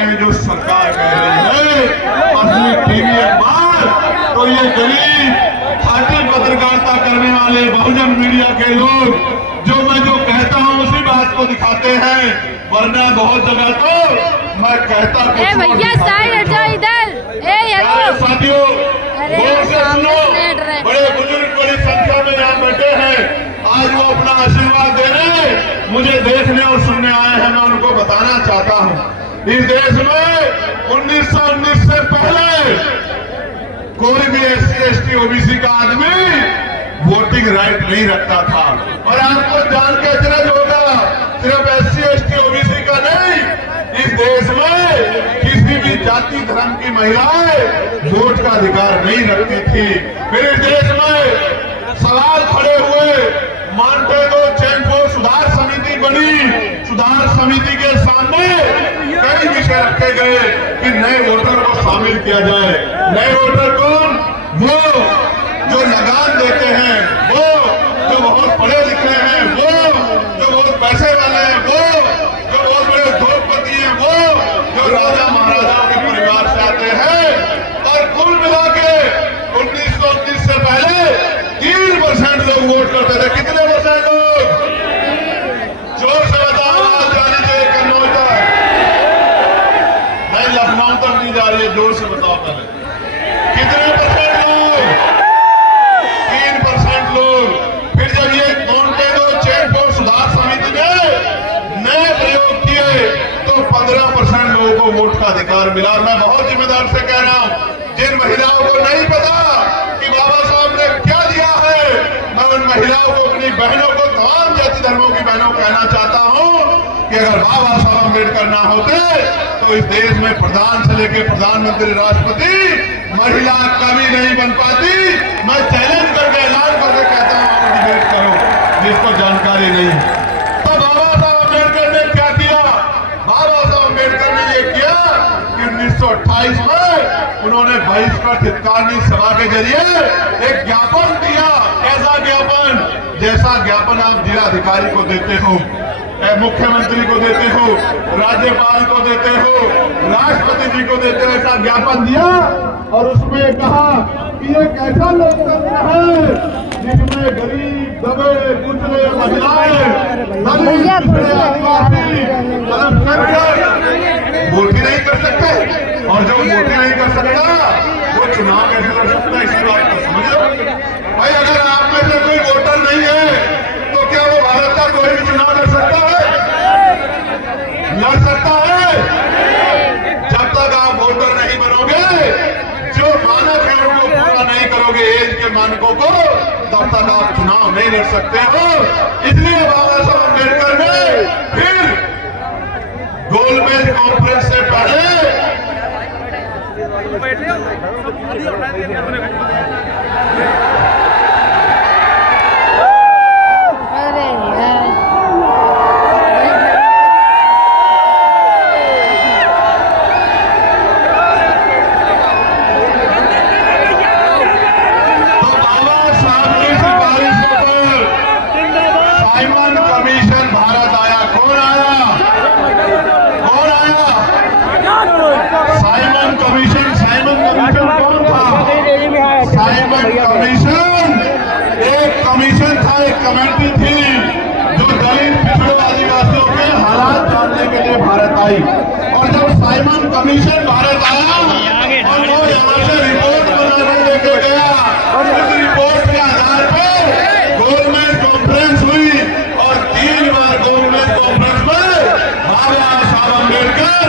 रहे हैं जो सरकार कह रही है। असली टीवी अखबार तो ये गरीब खाटी पत्रकारिता करने वाले बहुजन मीडिया के लोग जो कहता हूँ उसी बात को दिखाते हैं, वरना बहुत जगह तो मैं कहता भैया साइड हटो इधर। साथियों सुनो, बड़े बुजुर्ग बड़ी संख्या में यहाँ बैठे हैं, आज वो अपना आशीर्वाद देने मुझे देखने और सुनने आए हैं। मैं उनको बताना चाहता हूँ इस देश में 1919 से पहले कोई भी SC/ST OBC का आदमी वोटिंग राइट नहीं रखता था। और आपको जान के अचरज होगा, सिर्फ SC/ST OBC का नहीं, इस देश में किसी भी जाति धर्म की महिलाएं वोट का अधिकार नहीं रखती थी। फिर इस देश में सवाल खड़े हुए, मॉन्टेगो चेम्बो सुधार समिति बनी। सुधार समिति के सामने कई विषय रखे गए कि नए वोटर को शामिल किया जाए। नए वोटर कौन? वो जो लगान देते हैं, वो जो बहुत पढ़े लिखे हैं, वो जो बहुत पैसे वाले हैं, वो जो बहुत बड़े उद्योगपति हैं, वो जो राजा महाराजाओं के परिवार से आते हैं। और कुल मिला के 1919 से पहले 3% लोग वोट करते थे। कितने परसेंट लोग? जोर से बताओ, आवाज जानी चाहिए कन्नौज तक, नहीं लखनऊ तक नहीं जा रही है, जोर से बताओ पहले कितने परसेंट लोग? 3% लोग। फिर जब ये मॉन्टेगो चेम्बो सुधार समिति ने नए प्रयोग किए तो 15% लोगों को वोट का अधिकार मिला। और मैं बहुत जिम्मेदार से कह रहा हूं, जिन महिलाओं को नहीं पता कि बाबा साहब ने क्या दिया है, मैं उन महिलाओं को, अपनी बहनों को, तमाम जाति धर्मों की बहनों को कहना चाहता हूं कि अगर बाबा साहब अम्बेडकर ना होते तो इस देश में प्रधान से लेकर प्रधानमंत्री, राष्ट्रपति महिला कभी नहीं बन पाती। मैं चैलेंज करके ऐलान करके कहता हूं, आप डिबेट करो जिसको जानकारी नहीं है। तो बाबा साहब अम्बेडकर ने क्या किया? बाबा साहब अम्बेडकर ने ये किया कि 1928 में उन्होंने बहिष्कृत हितकानी सभा के जरिए एक ज्ञापन दिया। ऐसा ज्ञापन जैसा ज्ञापन आप जिलाधिकारी को देते हो, मुख्यमंत्री को देते हो, राज्यपाल को देते हो, राष्ट्रपति जी को देते हो, ऐसा ज्ञापन दिया। और उसमें कहा कि ये कैसा लोकतंत्र है जिसमें गरीब, दबे, कुचले, महिलाएं, वोट ही नहीं कर सकते। और जो वोट ही नहीं कर सकता वो चुनाव कैसे लड़ सकता है? इसी बात को समझ लो भाई। अगर आप में से कोई वोटर नहीं है तो क्या वो भारत का कोई भी चुनाव लड़ सकता है? लड़ सकता है? जब तक आप वोटर नहीं बनोगे, जो मानक है उनको पूरा नहीं करोगे, एज के मानकों को, तब तक आप चुनाव नहीं लड़ सकते हो। इसलिए बाबा साहब अम्बेडकर ने फिर गोलमेज कॉन्फ्रेंस से पहले साइमन कमीशन भारत आया। कौन आया? कौन आया? Simon commission. साइमन कमीशन कौन था? साइमन कमीशन एक कमीशन था, एक कमेटी थी जो दलित, पिछड़ों, आदिवासियों के हालात जानने के लिए भारत आई। और जब साइमन कमीशन भारत आया और वो यहाँ से रिपोर्ट बनाने लेके गया, उस रिपोर्ट के आधार पर गोलमेज कॉन्फ्रेंस हुई। और 3 बार गोलमेज कॉन्फ्रेंस में बाबा साहब अम्बेडकर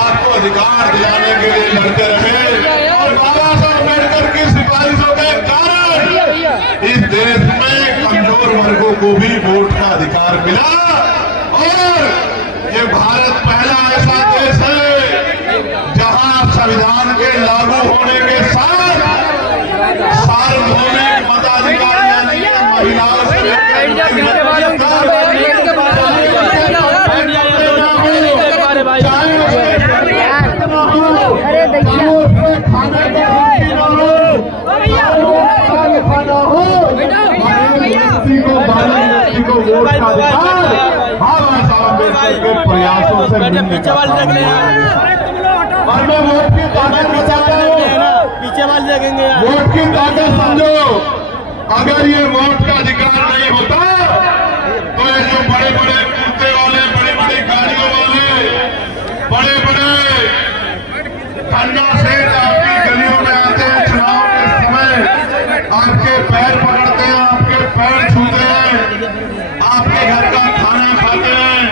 आपको अधिकार दिलाने के लिए लड़ते रहे। और बाबा साहब अम्बेडकर की सिफारिशों के कारण इस देश में कमजोर वर्गों को भी वोट का अधिकार मिला। और ये भारत पहला ऐसा देश है जहां संविधान के लागू होने के साथ सार्वभौमिक मताधिकार यानी महिलाओं से वोट का अधिकार बाबा साहब अम्बेडकर के प्रयासों से मिलने का और मैं वोट की ताकत बताता हूँ, पीछे वाले देखेंगे यार। वोट की ताकत समझो। अगर ये वोट का अधिकार नहीं होता तो ये जो बड़े बड़े कुर्ते वाले, बड़ी बड़ी गाड़ियों वाले, बड़े बड़े खन्ना सेठ आपकी गलियों में आते हैं चुनाव के समय, आपके पैर पकड़ते हैं, आपके पैर छूते हैं, आपके घर का खाना खाते हैं,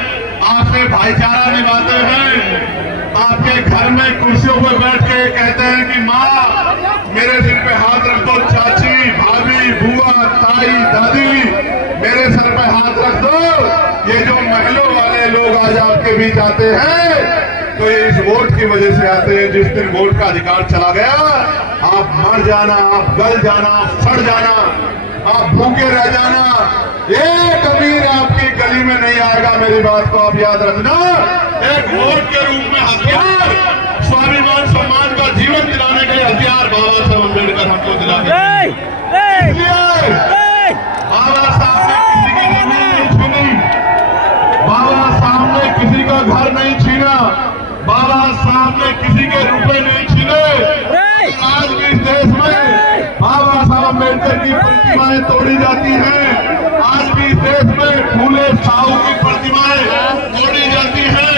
आपसे भाईचारा निभाते हैं, आपके घर में कुर्सियों पर बैठ के कहते हैं कि माँ मेरे सिर पे हाथ रख दो, चाची, भाभी, बुआ, ताई, दादी मेरे सर पे हाथ रख दो। ये जो महलों वाले लोग आज आपके बीच आते हैं तो ये इस वोट की वजह से आते हैं। जिस दिन वोट का अधिकार चला गया आप मर जाना, आप गल जाना, आप सड़ जाना, आप भूखे रह जाना, एक अमीर आपकी गली में नहीं आएगा। मेरी बात को आप याद रखना। एक वोट के रूप में हथियार, स्वाभिमान सम्मान का जीवन दिलाने के लिए हथियार बाबा साहब अम्बेडकर हमको दिला के बाबा साहब ने किसी की जमीन नहीं छीनी, बाबा साहब ने किसी का घर नहीं छीना, बाबा साहब ने किसी के रुपए नहीं छीने। आज भी इस देश में बाबा साहब अम्बेडकर की प्रतिमाएं तोड़ी जाती हैं। आज भी इस देश में फूले साहू की प्रतिमाएं तोड़ी जाती हैं।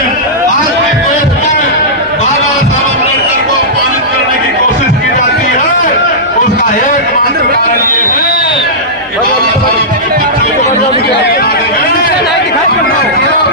आज भी देश में बाबा साहब अम्बेडकर को अपमानित करने की कोशिश की जाती है। उसका एकमात्र कारण ये है कि बाबा साहब अपने बच्चों को नौकरी के लिए आगे गए, अपने बच्चों को